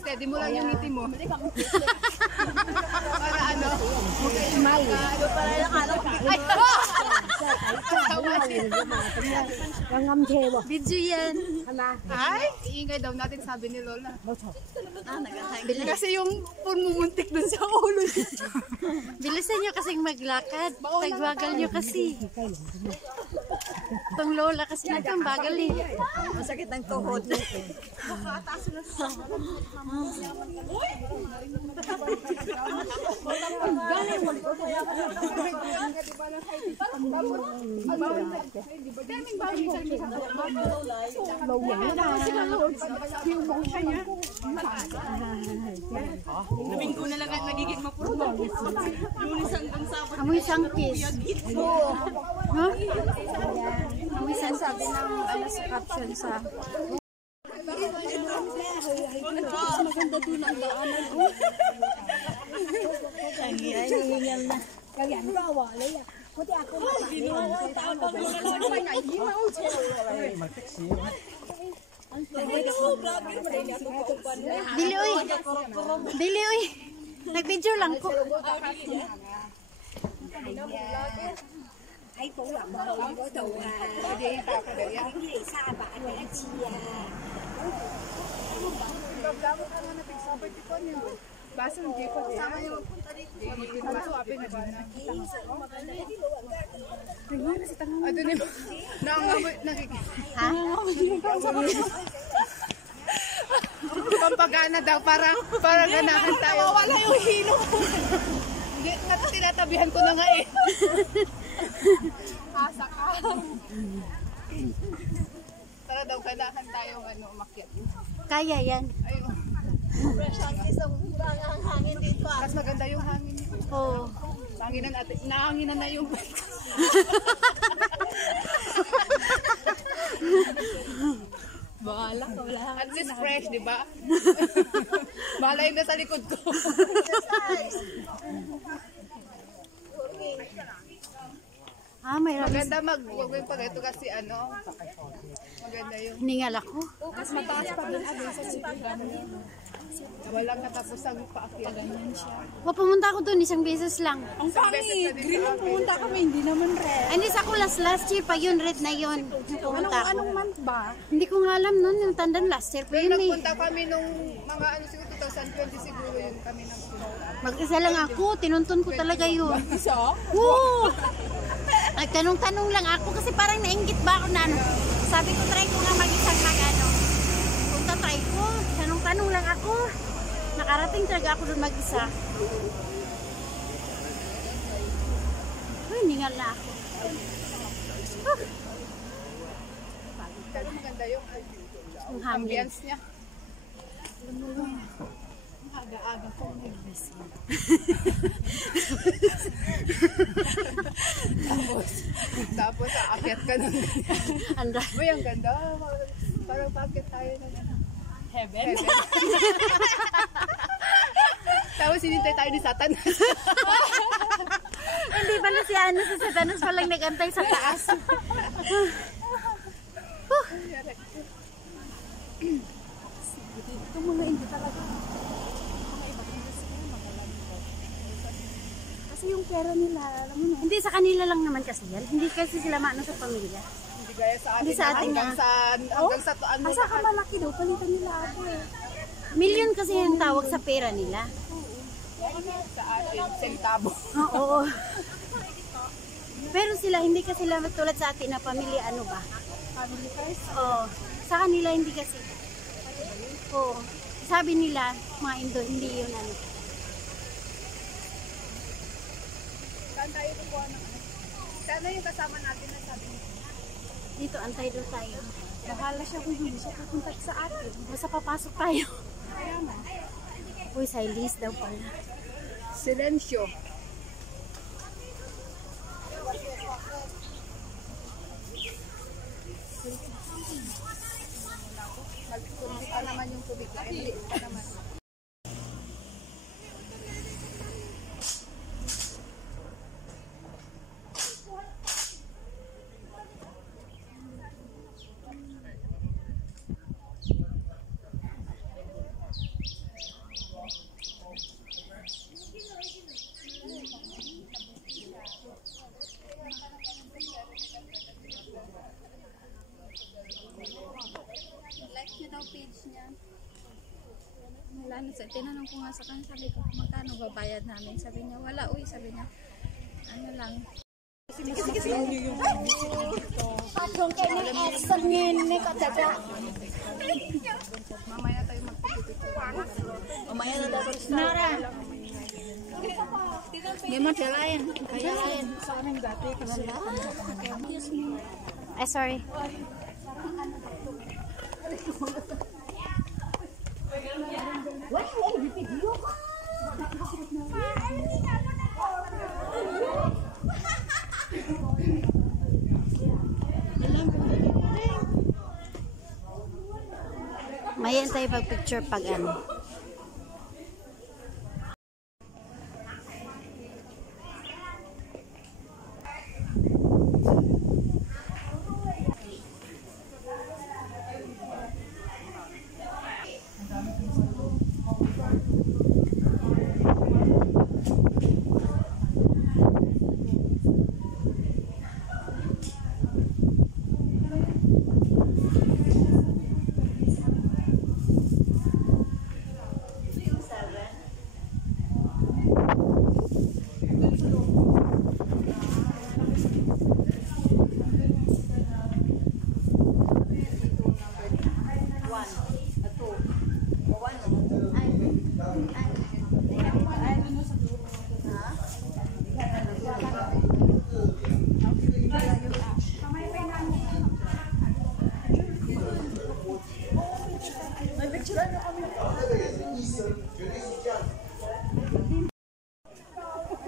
Steady mo lang yung ngiti mo. Para ano? Smile. Para lang ano. Video yan. Ay, iingay daw natin sabi ni Lola. Kasi yung pumumuntik dun sa ulo niya. Bilisan nyo kasing maglakad. Tagwagal nyo kasi. Itong Lola kasi nagkambagal eh. Masakit ng tuhod. Linggo na lang at nagiging mapuro. Lunes hanggang Sabado. Amoy sangkis. Oo. No? Amoy sangkis. Sabi ng ano sa caption sa... Maganda din ang daanan. Ay, hihingal na. Kaya ano ba, wala yan. Puti ako. Dili oy. Dili oy. Nag-video lang ko. Ay, po lang ba? Ang boto nga. Ang isa ba? Ano ang siya? Basta hindi ko kasama yung magpunta dito. Baso apin na ba na? Ano ni nangangamoy nakikita. Ha? Pampagana daw parang ganahan tayo. Wala yung hilo. Hindi nga tinatabihan ko na nga eh. Asa ka. Para daw ganahan tayo umakyat. Kaya yan. Ayun. Fresh ang hangin dito. Mas maganda yung hangin. Oo. Hanginan at nahanginan na yung bike. Bahala ka, wala. At least fresh, di ba? Bahala yung nasa likod ko. Ah, mayroon. Maganda mag-wag yung pag ito kasi ano. Maganda yung Hiningal ako. mas mataas pa din sa walang katapusang paakyat. O, pumunta ako doon isang beses lang. Ang pangit. Green ang pumunta kami, hindi naman red. Hindi sa ko last year pa yun, red na yun. Pumunta ako. Anong month ba? Hindi ko nga alam nun, yung tandaan last year pa Pero yun eh. nagpunta kami nung mga ano siguro 2020 siguro yun kami nang Mag-isa lang ako, tinuntun ko talaga yun. Isa? Woo! Nagtanong-tanong lang ako kasi parang nainggit ba ako na ano. Sabi ko, try ko nga mag-isang mag-ano. Punta try ko, tanong-tanong lang ako. Nakarating talaga ako doon mag-isa. Uy, ningal na ako. pero maganda yung Ang hangin. ambience niya. Aga-aga ko nag-gising. Tapos aakyat ka ng Anda. Uy, ang ganda. Parang paakyat tayo ng Heaven? Tapos hinintay tayo ni Satanas. Hindi pala si ano, si Satanas palang nagantay sa taas. Ito mga hindi talaga. Mga iba't ibang magalang ko. Kasi yung pera nila, alam mo na. Hindi sa kanila lang naman kasi yan. Hindi kasi sila maano sa pamilya. Hindi gaya sa atin. Hindi sa atin hanggang na. sa ano. Asa ka malaki daw, palitan nila ako eh. Million kasi yung tawag sa pera nila. Sa atin, sentabo. Oo. Pero sila, hindi kasi sila tulad sa atin na pamilya ano ba? Family first. Oo. Sa kanila hindi kasi. Oo. Sabi nila, mga Indo, hindi yun ano. Saan tayo kukuha ng ano? Sana yung kasama natin na sabi niya. Dito, antay doon tayo. Bahala siya kung hindi siya pupunta sa atin. Basta papasok tayo. Kaya na. Uy, silence daw pala. Silencio. Magkundi pa naman yung tubig. Hindi pa naman. daw page niya. Wala na, tinanong ko nga sa kanya, sabi ko, magkano babayad namin? Sabi niya, wala, uy, sabi niya, ano lang. Patong kayo ng extra ngayon, may katata. Mamaya tayo magpipipicture. Mamaya na dapat Nara! Hindi mo silayan. Kayalayan. sa amin dati kasi Ay, sorry. Mayan tayo pag-picture pag ano.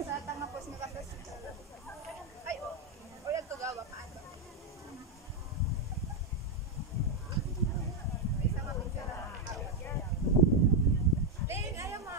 Sa tanga po sa kasas. Ay, o yan to gawa pa. Isa mapicture na. Ding, ayaw mo.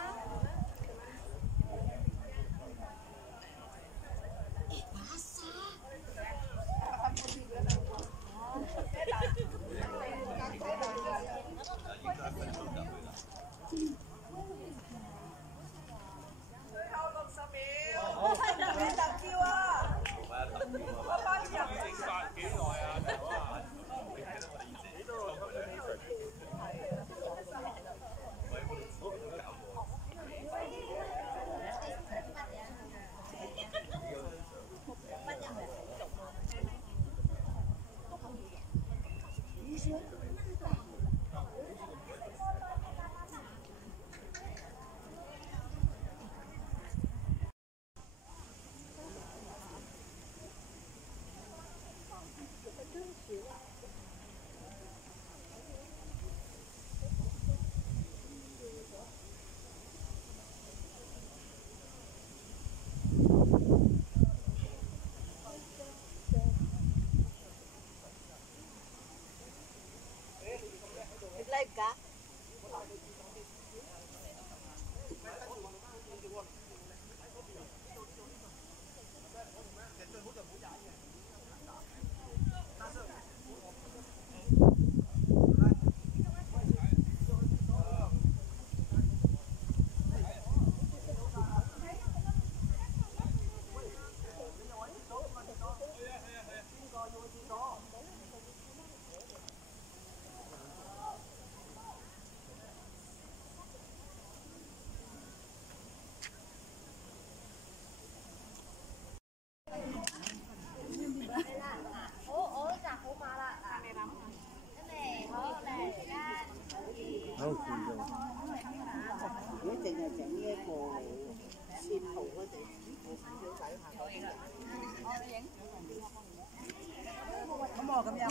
live ka?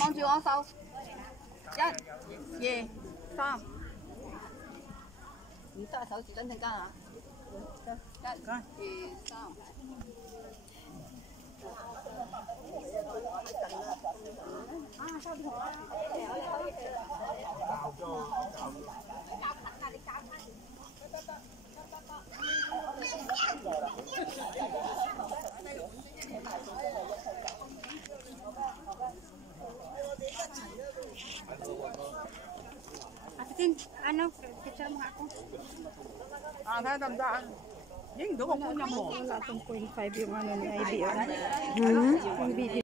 Mong chịu ăn sau. Một, hai, ba. Chúng ta手指真正間啊！一、二、三。Ate Tin, ano? Picture mo nga ako. À, thấy đâm ra ăn. Dính đủ không có nhầm một. Wala 2.5 yung ano ni IB. Hmm? Yung video.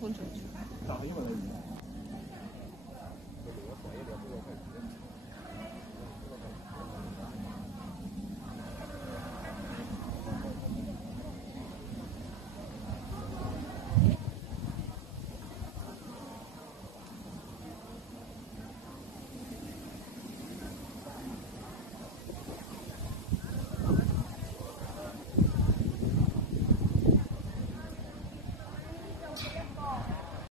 poncho.打一会儿。